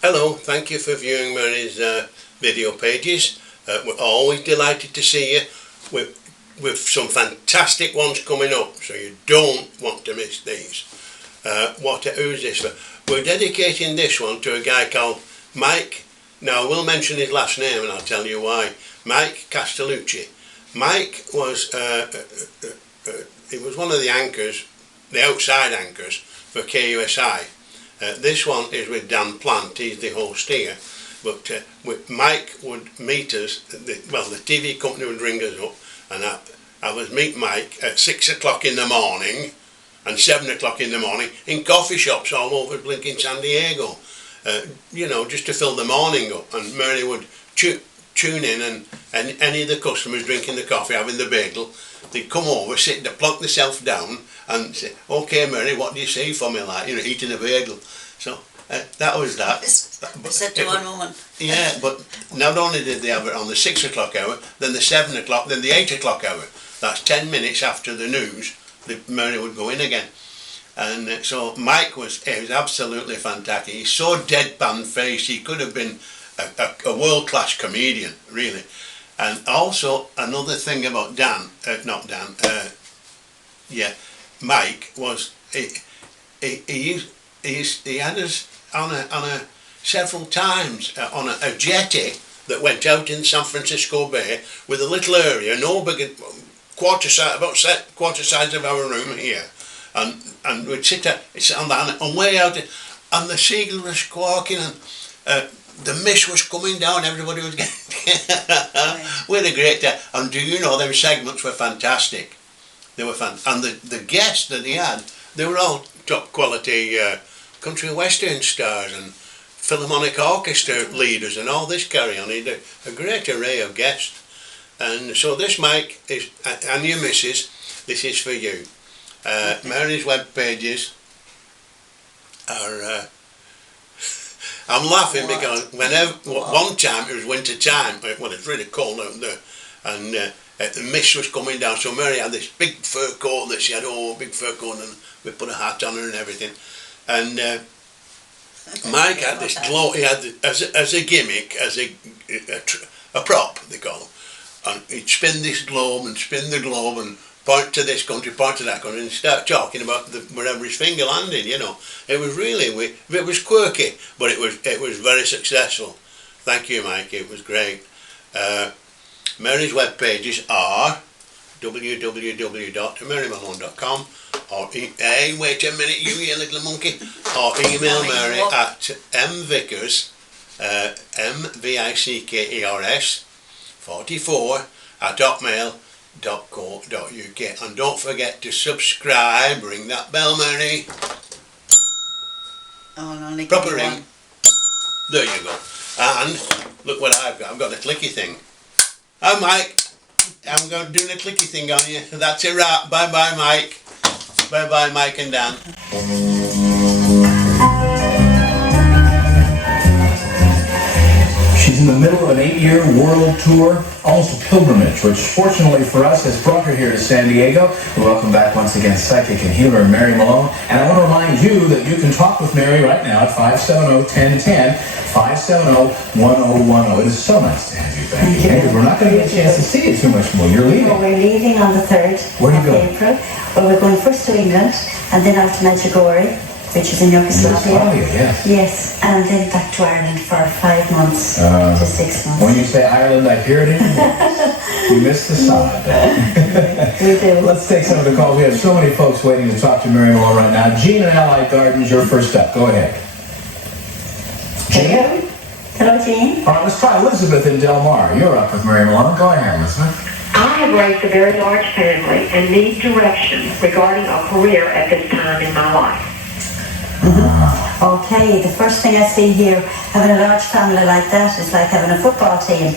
Hello, thank you for viewing Mary's video pages. We're always delighted to see you with some fantastic ones coming up, so you don't want to miss these. Who's this for? We're dedicating this one to a guy called Mike. Now I will mention his last name and I'll tell you why. Mike Casstiluci. Mike was he was one of the anchors, the outside anchors for KUSI. This one is with Dan Plant, he's the host here, but Mike would meet us, the TV company would ring us up, and I would meet Mike at 6 o'clock in the morning and 7 o'clock in the morning in coffee shops all over blinking San Diego, just to fill the morning up, and Mary would tune in, and any of the customers drinking the coffee, having the bagel, they'd come over, sit, they'd plonk themselves down and say, "Okay, Mary, what do you see for me?" Like, eating a bagel. So that was that. I said to one woman. Yeah, but not only did they have it on the 6 o'clock hour, then the 7 o'clock, then the 8 o'clock hour. That's 10 minutes after the news, Mary would go in again. And so Mike was absolutely fantastic. He's so deadpan faced, he could have been a world-class comedian, really. And also another thing about Mike was he had us on a several times on a jetty that went out in San Francisco Bay with a little area, no bigger, about quarter size of our room here, and we'd sit on that, and way out, and the seagull was squawking, and the mist was coming down, everybody was getting we had a great day. And do you know, them segments were fantastic. They were fun, and the guests that he had, they were all top quality country western stars and Philharmonic Orchestra leaders and all this carry on. He had a great array of guests. And so this, Mike, is, and your missus, this is for you. Mary's web pages are I'm laughing because one time it was winter time, well, it's really cold out there, and the mist was coming down, so Mary had this big fur coat that she had, big fur coat, and we put a hat on her and everything. And Mike had this glow, he had as a gimmick, as a prop, they call them, and he'd spin this globe and spin the globe and point to this country, point to that country, and start talking about wherever his finger landed. It was really, it was quirky, but it was very successful. Thank you, Mike. It was great. Mary's web pages are www.marymalone.com, or wait a minute, you little monkey, or email Mary at mvickers, mvickers 44 at hotmail.co.uk, and don't forget to subscribe. Ring that bell, Mary. Proper ring. There you go. And look what I've got a clicky thing. Oh, Mike, I'm going to do the clicky thing on you. That's a wrap. Bye bye, Mike. Bye bye, Mike and Dan. She's in the middle of an 8-year world tour, almost a pilgrimage, which fortunately for us has brought her here to San Diego. We welcome back once again psychic and healer Mary Malone. And I want to remind you that you can talk with Mary right now at 570-1010, 570-1010. It is so nice to have you back again, because we're not going to get a chance to see you too much more. You're leaving. Well, we're leaving on the 3rd Where are you going? April. Well, we're going first to England, and then out to Medjugorje, which is in your vicinity. Yes, and then back to Ireland for 5 months to 6 months. When you say Ireland, I hear it in your voice. You miss the sun. We do. Let's take some of the calls. We have so many folks waiting to talk to Mary Malone right now. Jean in Allied Gardens, you're first up. Go ahead. Jean? Hello, Jean. All right, let's try Elizabeth in Del Mar. You're up with Mary Malone. Go ahead, Elizabeth. I have raised a very large family and need direction regarding a career at this time in my life. Okay, the first thing I see here, having a large family like that is like having a football team.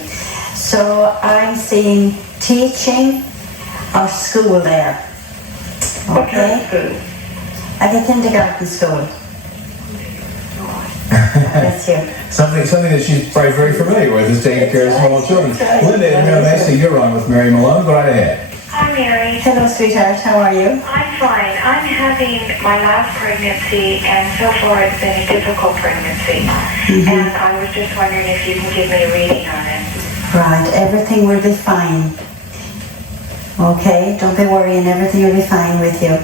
So I'm seeing teaching or school there. What kind of school? I think kindergarten school. That's you. Something that she's probably very familiar with is taking care of small children. Linda in Rio Mesa, you're on with Mary Malone. Go right ahead. Hi, Mary. Hello, sweetheart. How are you? I'm fine. I'm having my last pregnancy, and so far it's been a difficult pregnancy. And I was just wondering if you can give me a reading on it. Right, everything will be fine. Okay, don't be worrying, everything will be fine with you.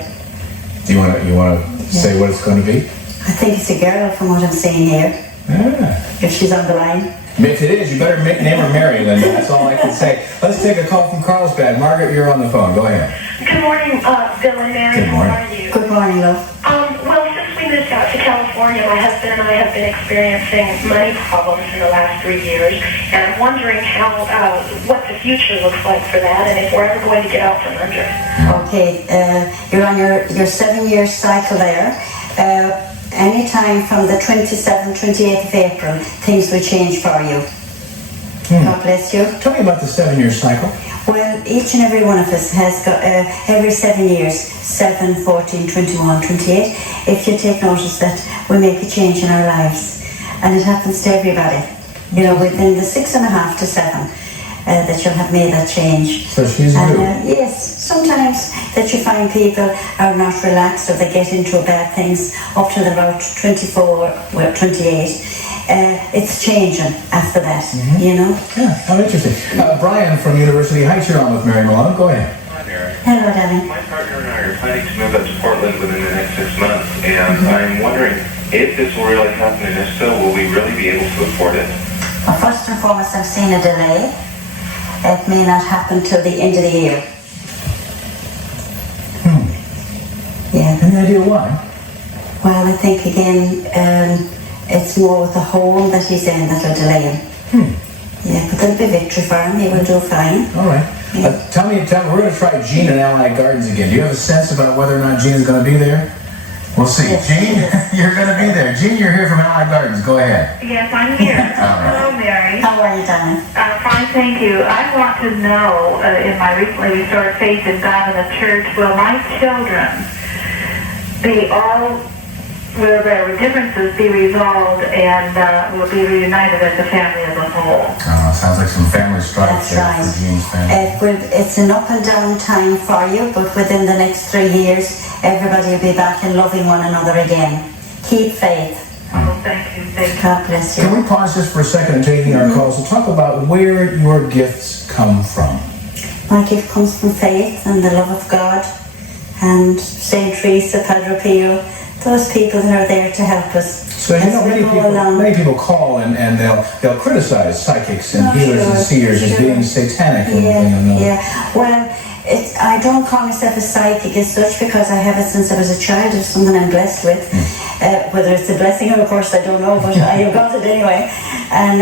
You want to say what it's going to be? I think it's a girl from what I'm seeing here, if she's on the line. If it is, you better name her Mary, Linda. That's all I can say. Let's take a call from Carlsbad. Margaret, you're on the phone. Go ahead. Good morning, Bill and Mary. Good morning. How are you? Good morning, love. Well, since we moved out to California, my husband and I have been experiencing money problems in the last 3 years, and I'm wondering what the future looks like for that, and if we're ever going to get out from under. Okay, you're on your 7-year cycle there. Anytime from the 27th, 28th of April, things will change for you. God bless you. Tell me about the 7-year cycle. Well, each and every one of us has got every 7 years, 7, 14, 21, 28. If you take notice that we make a change in our lives, and it happens to everybody, you know, within the 6.5 to 7, that you'll have made that change. So she's new. Yes, sometimes that you find people are not relaxed or they get into bad things up to about 24, well, 28. It's changing after that, you know. Yeah, how interesting. Brian from University Heights, you're on with Mary Malone. Go ahead. Hi, Mary. Hello, Danny. My partner and I are planning to move up to Portland within the next 6 months, and I'm wondering if this will really happen, and if so, will we really be able to afford it? Well, first and foremost, I'm seeing a delay. It may not happen till the end of the year. Yeah. Any idea why? Well, I think again, it's more with the hole that he's in that'll delay him. Yeah, but there'll be victory for him. He will do fine. All right. Tell me, we're going to try Jean in Allied Gardens again. Do you have a sense about whether or not Jean is going to be there? We'll see. Yes. Jean, you're going to be there. Jean, you're here from Allied Gardens. Go ahead. Yes, I'm here. All right. Hello, Mary. How are you, Danny? Fine, thank you. I want to know, in my recently restored faith in God and the church, will my children will their differences be resolved and will be reunited as a family as a whole? Sounds like some family strife That's there right. for Jean's family. It's an up and down time for you, but within the next 3 years, everybody will be back and loving one another again. Keep faith. Oh, thank you. Thank you. God bless you. Can we pause just for a second in taking our calls and talk about where your gifts come from? My gift comes from faith and the love of God and St. Teresa, Padre Pio, those people that are there to help us. So you know, many people call and they'll criticize psychics and healers and seers as being satanic. Yeah. Well, I don't call myself a psychic as such because I have it since I was a child. It's something I'm blessed with. Whether it's a blessing or a curse, I don't know, but I have got it anyway. And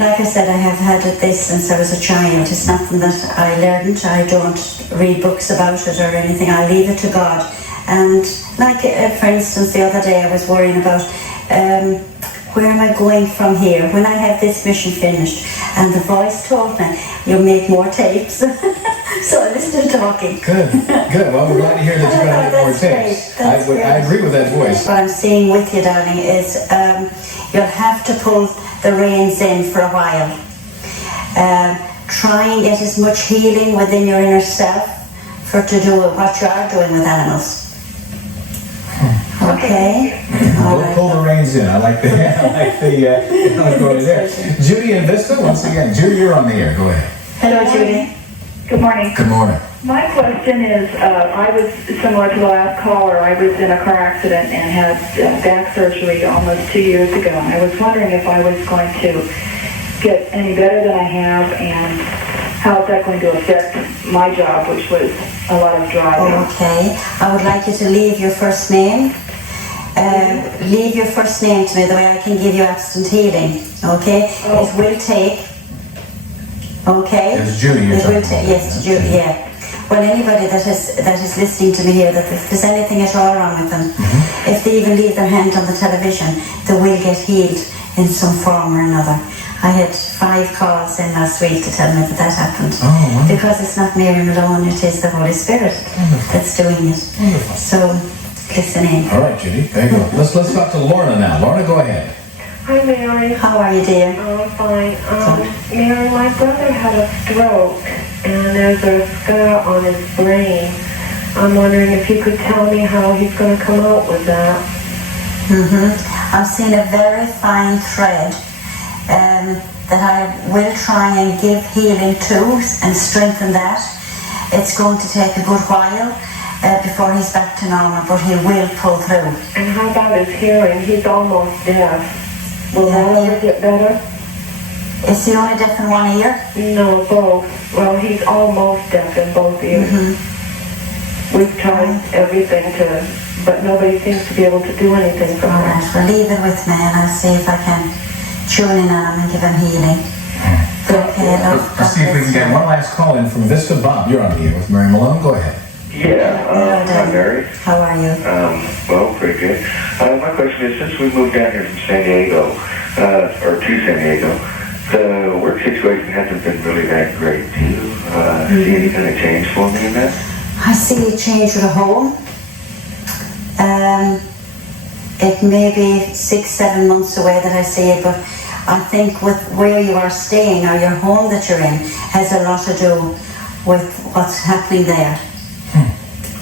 like I said, I have had this since I was a child. It's something that I learned. I don't read books about it or anything. I leave it to God. And like, for instance, the other day I was worrying about where am I going from here when I have this mission finished. And the voice told me, you'll make more tapes. So I'm still talking. Good. Well, we're glad to hear that you're going to have more tapes. I agree with that voice. What I'm seeing with you, darling, is you'll have to pull the reins in for a while. Try and get as much healing within your inner self to do what you are doing with animals. Okay. Pull the reins in. I like the going there. Judy in Vista, once again. Judy, you're on the air. Go ahead. Hello, Judy. Good morning. Good morning. My question is, I was similar to the last caller. I was in a car accident and had back surgery almost 2 years ago. And I was wondering if I was going to get any better than I have, and how is that going to affect my job, which was a lot of driving. Okay. I would like you to leave your first name. Leave your first name to me, the way I can give you instant healing. Okay? Oh. It will take. Okay? It's Judy you're It will talking take. about. Yes, Judy. Yeah. Well, anybody that is listening to me here, that if there's anything at all wrong with them, if they even leave their hand on the television, they will get healed in some form or another. I had 5 calls in last week to tell me that happened. Oh, because it's not Mary Malone, it is the Holy Spirit that's doing it. Wonderful. So, listen in. All right, Judy. There you go. Let's talk to Lorna now. Lorna, go ahead. Hi, Mary. How are you, dear? I'm fine. Mary, my brother had a stroke, and there's a scar on his brain. I'm wondering if you could tell me how he's going to come out with that. I've seen a very fine thread that I will try and give healing to and strengthen that. It's going to take a good while before he's back to normal, but he will pull through. And how about his hearing? He's almost deaf. Will that ever get better? Is he only deaf in one ear? No, both. Well, he's almost deaf in both ears. We've tried everything but nobody seems to be able to do anything for him. Alright, well leave it with me and I'll see if I can tune in on him and give him healing. Okay, love. Let's see if we can get one last call in from Vista. Bob, you're on the air with Mary Malone. Go ahead. Yeah, hi Mary. How are you? Well, pretty good. My question is, since we moved down here from San Diego, or to San Diego, the work situation hasn't been really that great. Do you see any kind of change for me in that? I see a change with a home. It may be 6-7 months away that I see it, but I think with where you are staying or your home that you're in has a lot to do with what's happening there.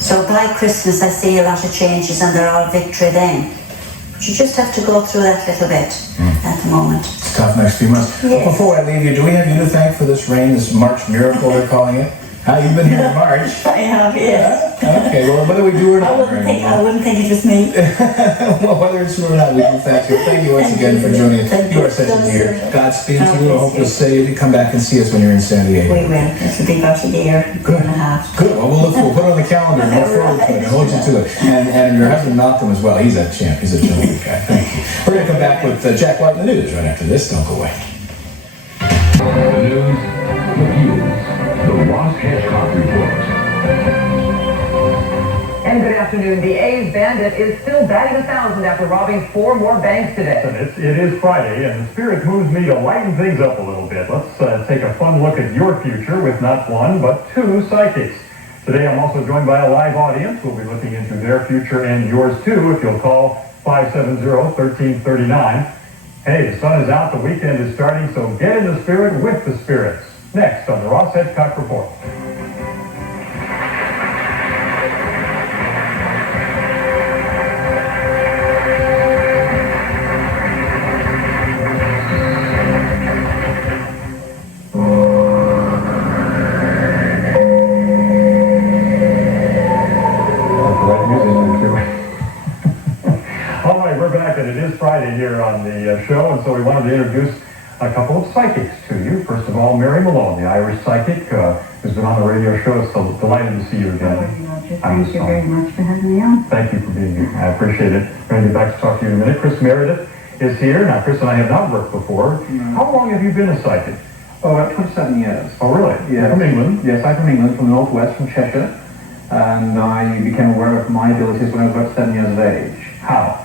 So by Christmas I see a lot of changes and they're all victory then. But you just have to go through that little bit at the moment. It's tough next few months. Yes. But before I leave you, do we have you to thank for this rain, this March miracle they're calling it? You've been here in March. I have, yes. Okay, well, whether we do or not, I wouldn't think it was me. well, whether it's true or not, we do thank you. Thank you once again for joining us. You are such a dear. Godspeed to you. I hope you'll say you come back and see us when you're in San Diego. We will. It'll be about a year and a half. Good. Well, we'll put it on the calendar and look forward to it and hold you to it. And your husband Malcolm as well. He's a champ. He's a gentleman guy. Thank you. We're going to come back with Jack White in the news right after this. Don't go away. The news, the views, the Ross Hedgecock Report. And good afternoon. The A's bandit is still batting 1,000 after robbing 4 more banks today. It is Friday, and the spirit moves me to lighten things up a little bit. Let's take a fun look at your future with not one, but 2 psychics. Today I'm also joined by a live audience. We'll be looking into their future and yours too if you'll call 570-1339. Hey, the sun is out, the weekend is starting, so get in the spirit with the spirits. Next on the Ross Hedgecock Report. All right, we're back, and it is Friday here on the show, and so we wanted to introduce a couple of psychics to you. First of all, Mary Malone, the Irish psychic, who's been on the radio show. It's so delighted to see you again. Thank you very much for having me on. Thank you for being here. I appreciate it. We're going to be back to talk to you in a minute. Chris Meredith is here. Now, Chris and I have not worked before. No. How long have you been a psychic? Oh, about 27 years. Oh, really? Yes. From England? Yes, I'm from England, from the northwest, from Cheshire. And I became aware of my abilities when I was about 7 years of age. How?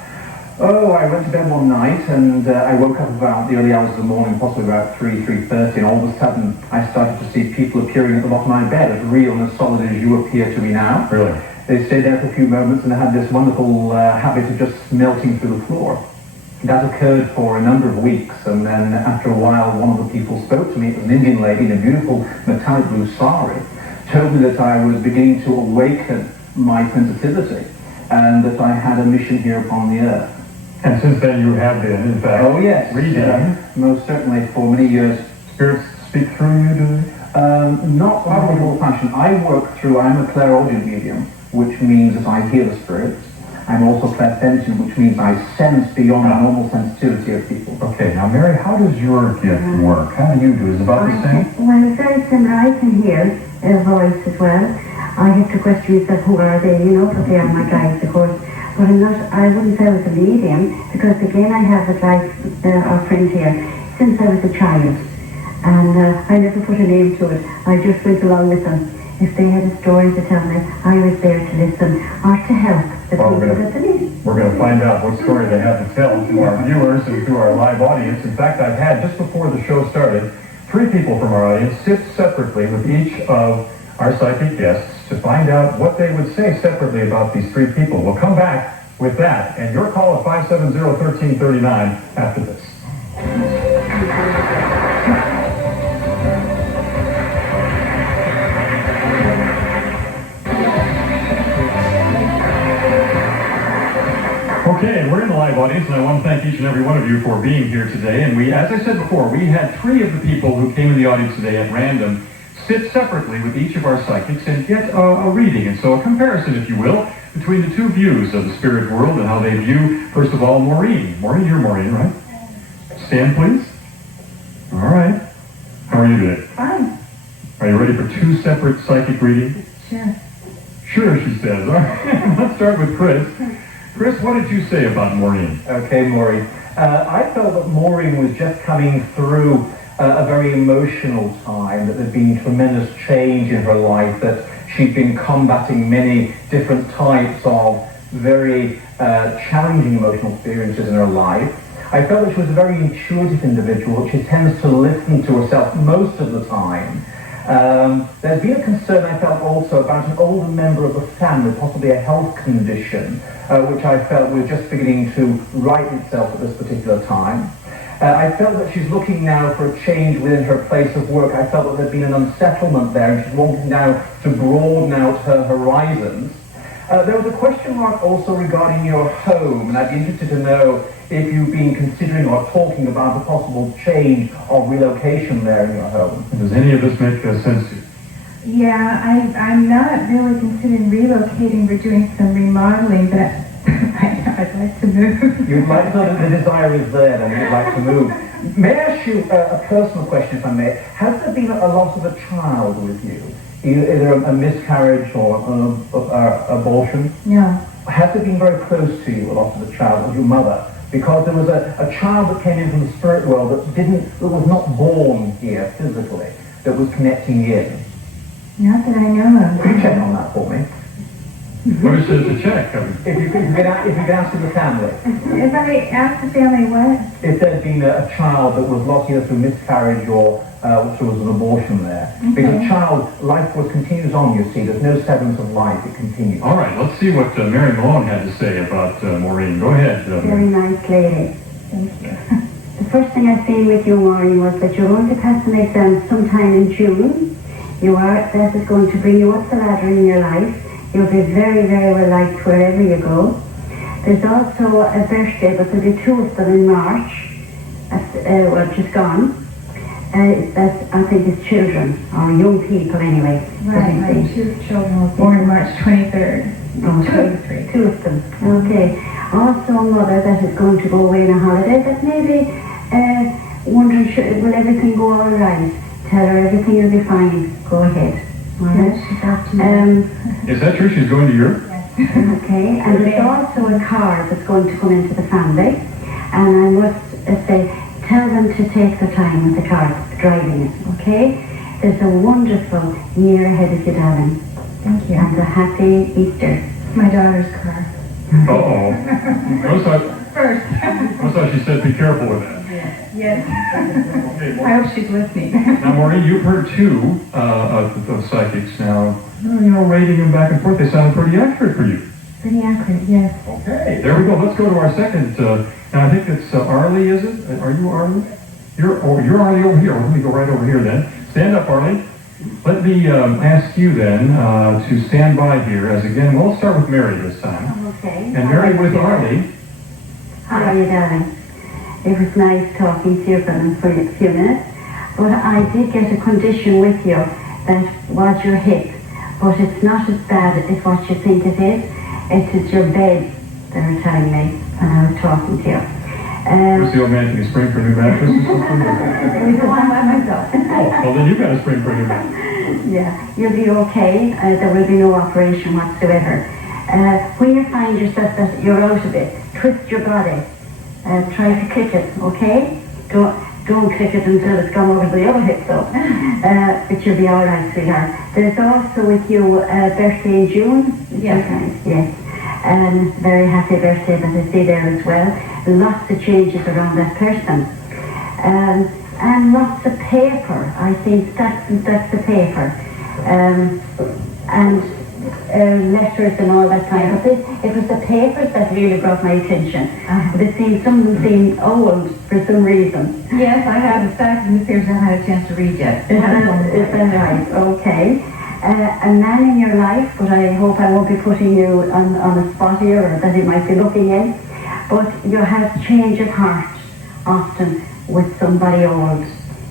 Oh, I went to bed one night and I woke up about the early hours of the morning, possibly about 3:30, and all of a sudden I started to see people appearing at the bottom of my bed, as real and as solid as you appear to me now. Really? They stayed there for a few moments and they had this wonderful habit of just melting through the floor. That occurred for a number of weeks, and then after a while one of the people spoke to me. It was an Indian lady in a beautiful metallic blue sari, told me that I was beginning to awaken my sensitivity and that I had a mission here upon the earth. And since then you have been, in fact, Oh yes, reading. most certainly for many years. Spirits speak through you, do they? Not probably old fashioned. I'm a clairaudient medium, which means that I hear the spirits. I'm also clairsentient, which means I sense beyond the normal sensitivity of people. Okay, now Mary, how does your gift work? How do you do? Is it about the same? Well, it's very similar. I can hear a voice as well. I have to question myself, who are they? But they are my guides, of course. But I wouldn't say I was a medium, because again I have it like our friend here, since I was a child. And I never put a name to it. I just went along with them. If they had a story to tell me, I was there to listen or to help the people that they need. We're going to find out what story they have to tell to our viewers and to our live audience. In fact, I've had, just before the show started, 3 people from our audience sit separately with each of our psychic guests to find out what they would say separately about these 3 people. We'll come back with that and your call at 570-1339 after this. Okay, and we're in the live audience, and I want to thank each and every one of you for being here today. And we, as I said before, we had 3 of the people who came in the audience today at random sit separately with each of our psychics and get a reading, and so a comparison, if you will, between the 2 views of the spirit world and how they view, first of all, Maureen. Maureen, you're Maureen, right? Stand, please. All right. How are you today? Fine. Are you ready for 2 separate psychic readings? Sure. Sure, she says. All right. Let's start with Chris. Chris, what did you say about Maureen? Okay, Maureen. I felt that Maureen was just coming through a very emotional time, that there'd been tremendous change in her life, that she'd been combating many different types of very challenging emotional experiences in her life. I felt that she was a very intuitive individual. She tends to listen to herself most of the time. There's been a concern, I felt, also about an older member of the family, possibly a health condition, which I felt was just beginning to right itself at this particular time. I felt that she's looking now for a change within her place of work. I felt that there'd been an unsettlement there, and she's wanting now to broaden out her horizons. There was a question mark also regarding your home, and I'd be interested to know if you've been considering or talking about a possible change or relocation there in your home. Does any of this make sense to you? Yeah, I'm not really considering relocating. We're doing some remodeling, but I'd like to move. You'd like to, the desire is there, and you'd like to move. May I ask you a personal question, if I may? Has there been a loss of a child with you? Either a miscarriage or abortion? No. Has it been very close to you, a loss of a child, of your mother? Because there was a child that came in from the spirit world that was not born here physically, that was connecting in. Not that I know of. Could you check on that for me? What is it to check? If you could ask the family. If I ask the family what? If there'd been a child that was lost either through miscarriage or there was an abortion there. Okay. Because child, life continues on, you see. There's no severance of life, it continues. All right, let's see what Mary Malone had to say about Maureen. Go ahead. Very nice lady. Thank you. The first thing I seen with you, Maureen, was that you're going to pass an exam sometime in June. That is going to bring you up the ladder in your life. You'll be very, very well liked wherever you go. There's also a birthday, but there'll be 2 of them in March. Just gone. That I think is children, or young people anyway. Right, my 2 children were born March 23rd. Oh, 23. 2 of them. Okay. Also a mother that is going to go away on a holiday, that maybe wondering, will everything go all right? Tell her everything will be fine. Go ahead. All right. Is that true? She's going to Europe? Okay, and there's also a car that's going to come into the family, and I must say, tell them to take the time with the car, driving it, okay? There's a wonderful year ahead of you, darling. Thank you. And a happy Easter. My daughter's car. Uh-oh. First. I thought she said be careful with that. Yes. Okay, I hope she's listening. now, Maureen, you've heard 2 of psychics now. Rating them back and forth, they sound pretty accurate for you. Pretty accurate, yes. Okay, there we go. Let's go to our second, and I think it's Arlie, is it? Are you Arlie? You're Arlie over here. Let me go right over here then. Stand up, Arlie. Let me ask you then to stand by here, as again, we'll start with Mary this time. Okay. And Mary with Arlie. How are you, darling? It was nice talking to you for a few minutes, but I did get a condition with you that was your hip, but it's not as bad as what you think it is. It is your bed, they were telling me when I was talking to you. Where's the old man? Can you spring for a new mattress or something? There's the one by myself. Oh, well then you've got to spring for a new mattress. Yeah, you'll be okay. There will be no operation whatsoever. When you find yourself that you're out of it, twist your body. Try to kick it, okay? Don't kick it until it's gone over the other hip, though. But you'll be all right, sweetheart. There's also with you a birthday in June. Yes. Yes. Very happy birthday that I see there as well. Lots of changes around that person. And lots of paper. I think that's the paper. And letters and all that kind of thing. It was the papers that really brought my attention. Some of them seemed old for some reason. Yes, I have the stack of newspapers I haven't had a chance to read yet. Is that right? Okay. A man in your life, but I hope I won't be putting you on the spot here, or that he might be looking in. but you have change of heart often with somebody old.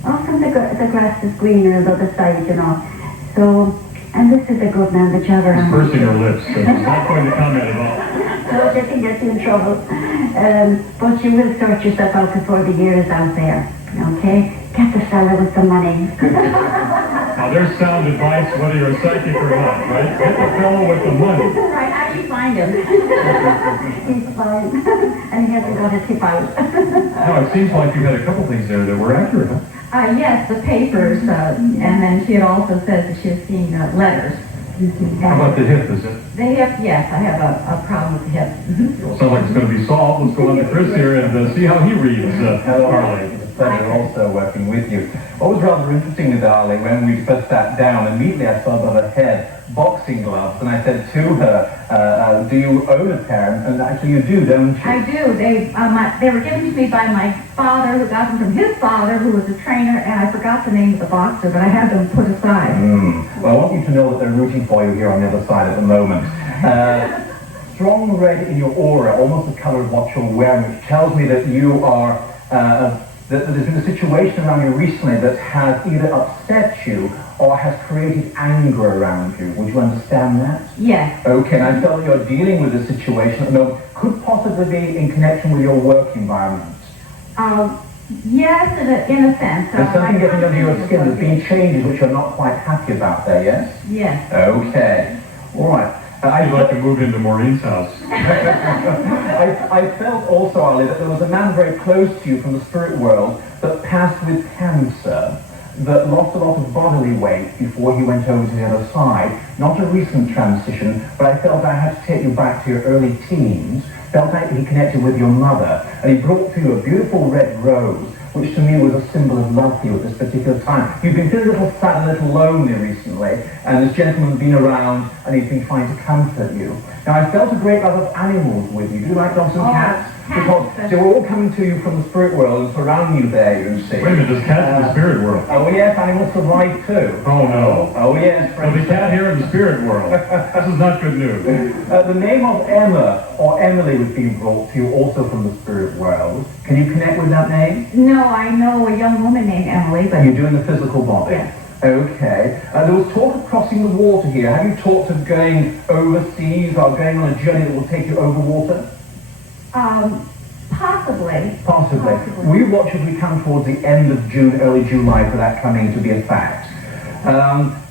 Often the grass is greener on the other side, you know. So, and this is a good man that you have around. He's pursing her lips, so she's not going to comment at all. So they can get you in trouble. But you will sort yourself out before the year is out there, okay? Get the fella with the money. Now there's sound advice whether you're psychic or not, right? Get the fellow with the money. Right, how do you find him? He's fine. And he hasn't got a tip out. Now it seems like you had a couple things there that were accurate, huh? Yes, the papers, and then she had also said that she was seeing letters. How about the hip, is it? The hip, yes, I have a problem with the hip. Sounds like it's going to be solved. Let's go on to Chris here and see how he reads Harley. It's a pleasure also working with you. What was rather interesting with Harley, when we first sat down, immediately I saw above her head boxing gloves, and I said to her, do you own a pair? And actually you do, don't you? I do. They were given to me by my father, who got them from his father, who was a trainer, and I forgot the name of the boxer, but I had them put aside. Well, I want you to know that they're rooting for you here on the other side at the moment. Strong red in your aura, almost the colour of what you're wearing, which tells me that you are, that there's been a situation around you recently that has either upset you or has created anger around you. Would you understand that? Yes. Okay, and I felt that you're dealing with this situation at the moment. Could possibly be in connection with your work environment. Yes, in a sense. There's something getting under your skin. There's been changes which you're not quite happy about there, yes? Yes. Okay. All right. I'd like to move into Maureen's house. I felt also, Ali, that there was a man very close to you from the spirit world that passed with cancer, that lost a lot of bodily weight before he went over to the other side. Not a recent transition, but I felt I had to take you back to your early teens. Felt like he connected with your mother, and he brought to you a beautiful red rose, which to me was a symbol of love for you at this particular time. You've been feeling a little sad, a little lonely recently, and this gentleman's been around, and he's been trying to comfort you. Now, I felt a great love of animals with you. Do you like dogs and cats? Because they were all coming to you from the spirit world and surrounding you there, you see. Wait a minute, there's cats in the spirit world. Oh yes, animals survive too. Oh no. Oh yes. There'll be a cat here in the spirit world. This is not good news. The name of Emma, or Emily, was being brought to you also from the spirit world. Can you connect with that name? No, I know a young woman named Emily, but... You do in the physical body? Yes. Okay. There was talk of crossing the water here. Have you talked of going overseas or going on a journey that will take you over water? Possibly. Possibly. We watch as we come towards the end of June, early July for that coming to be a fact.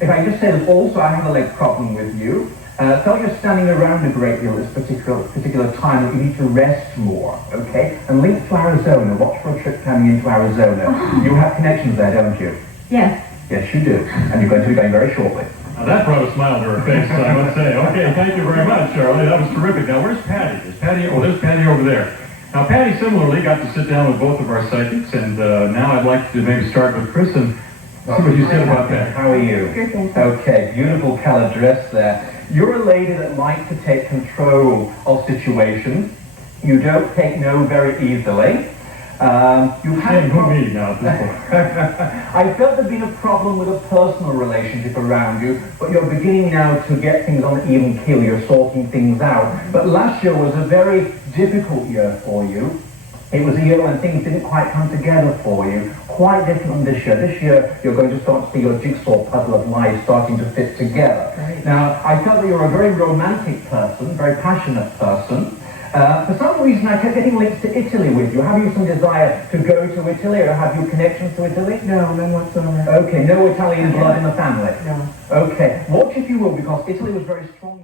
If I just say that also I have a leg problem with you, so you're standing around a great deal at this particular time that you need to rest more, okay? And link to Arizona. Watch for a trip coming into Arizona. You have connections there, don't you? Yes. Yes, you do. And you're going to be going very shortly. Now that brought a smile to her face, I must say. Okay, thank you very much, Charlie. That was terrific. Now, where's Patty? Is Patty? Oh, there's Patty over there. Now, Patty similarly got to sit down with both of our psychics, and now I'd like to maybe start with Chris and see what you said about that. How are you? Okay, beautiful colored dress there. You're a lady that likes to take control of situations. You don't take no very easily. You've had me now at this point. I felt there'd been a problem with a personal relationship around you, but you're beginning now to get things on even keel. You're sorting things out. But last year was a very difficult year for you. It was a year when things didn't quite come together for you. Quite different from this year. This year, you're going to start to see your jigsaw puzzle of life starting to fit together. Right. Now, I felt that you're a very romantic person, very passionate person. For some reason, I kept getting links to Italy with you. Have you some desire to go to Italy, or have you connections to Italy? No, none whatsoever. Okay, no Italian blood in the family? No. Okay, watch if you will, because Italy was very strong.